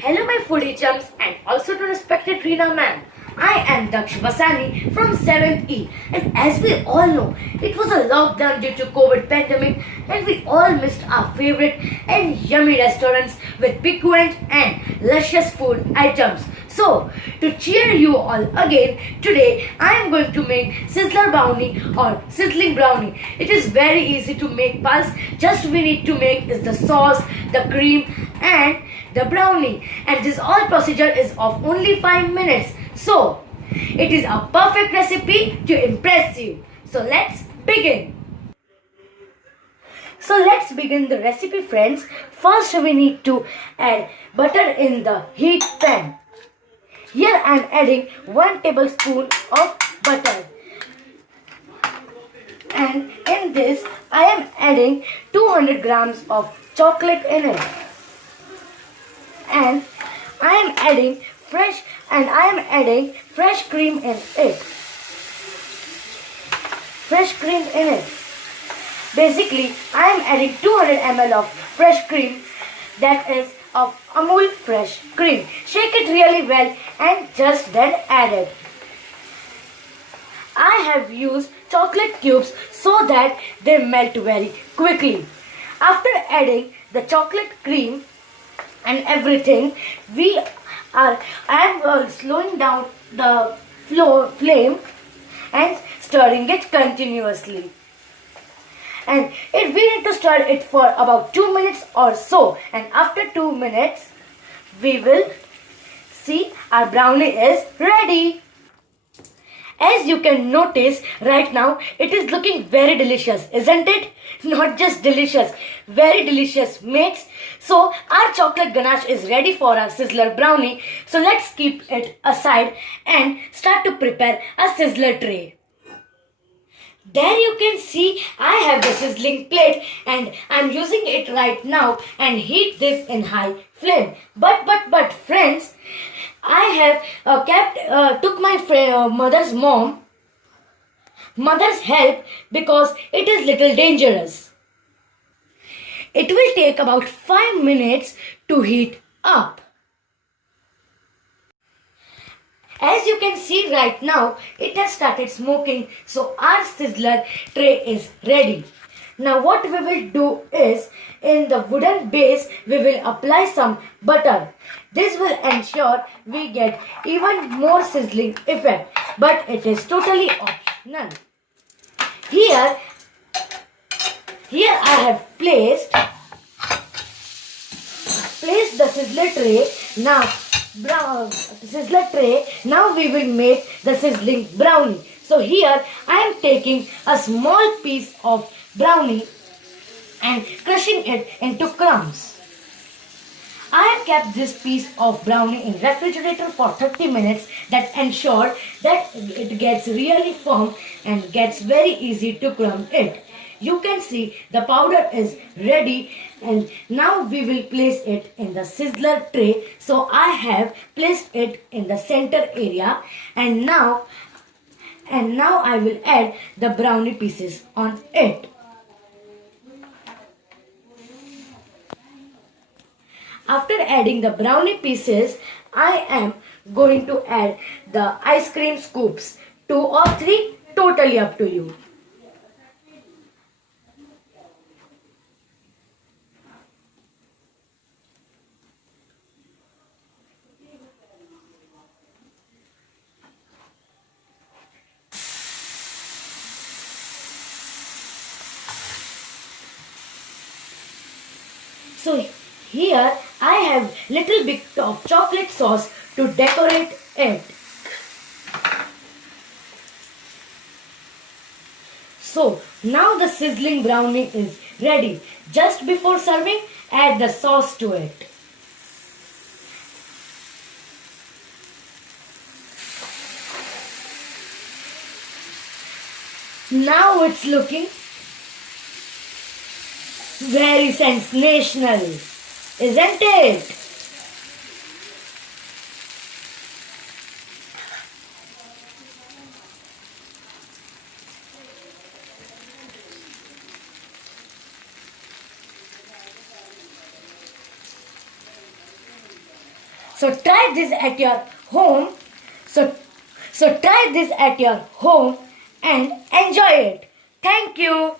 Hello my foodie chums and also to respected Reena ma'am. I am Daksh Vasani from 7th E, and as we all know, it was a lockdown due to COVID pandemic and we all missed our favorite and yummy restaurants with piquant and luscious food items. So, to cheer you all again, today I am going to make sizzler brownie or sizzling brownie. It is very easy to make, pals. Just we need to make is the sauce, the cream and the brownie, and this all procedure is of only 5 minutes. So, it is a perfect recipe to impress you. So, let's begin. So, let's begin the recipe, friends. First, we need to add butter in the heat pan. Here, I am adding 1 tablespoon of butter. And in this, I am adding 200 grams of chocolate in it. And I am adding fresh cream in it. Fresh cream in it. Basically, I am adding 200 ml of fresh cream, that is of Amul fresh cream. Shake it really well and just then add it. I have used chocolate cubes so that they melt very quickly. After adding the chocolate cream and everything, I am slowing down the flame and stirring it continuously. And we need to stir it for about 2 minutes or so. And after 2 minutes, we will see our brownie is ready. As you can notice right now, it is looking very delicious, isn't it? Not just delicious, very delicious mix. So our chocolate ganache is ready for our sizzler brownie. So let's keep it aside and start to prepare a sizzler tray. There you can see I have the sizzling plate and I'm using it right now and heat this in high flame. But friends, I have took my mother's help because it is little dangerous. It will take about 5 minutes to heat up. As you can see right now, it has started smoking, so our sizzler tray is ready. Now what we will do is, in the wooden base, we will apply some butter. This will ensure we get even more sizzling effect, but it is totally optional. Here I have placed the sizzler tray. Now we will make the sizzling brownie. So here I am taking a small piece of brownie and crushing it into crumbs. I have kept this piece of brownie in refrigerator for 30 minutes. That ensure that it gets really firm and gets very easy to crumb it. You can see the powder is ready, and now we will place it in the sizzler tray. So I have placed it in the center area, and now I will add the brownie pieces on it. After adding the brownie pieces, I am going to add the ice cream scoops, 2 or 3, totally up to you. So here I have little bit of chocolate sauce to decorate it. So now the sizzling brownie is ready. Just before serving, add the sauce to it. Now it's looking very sensational, isn't it? So try this at your home. So, so try this at your home and enjoy it. Thank you.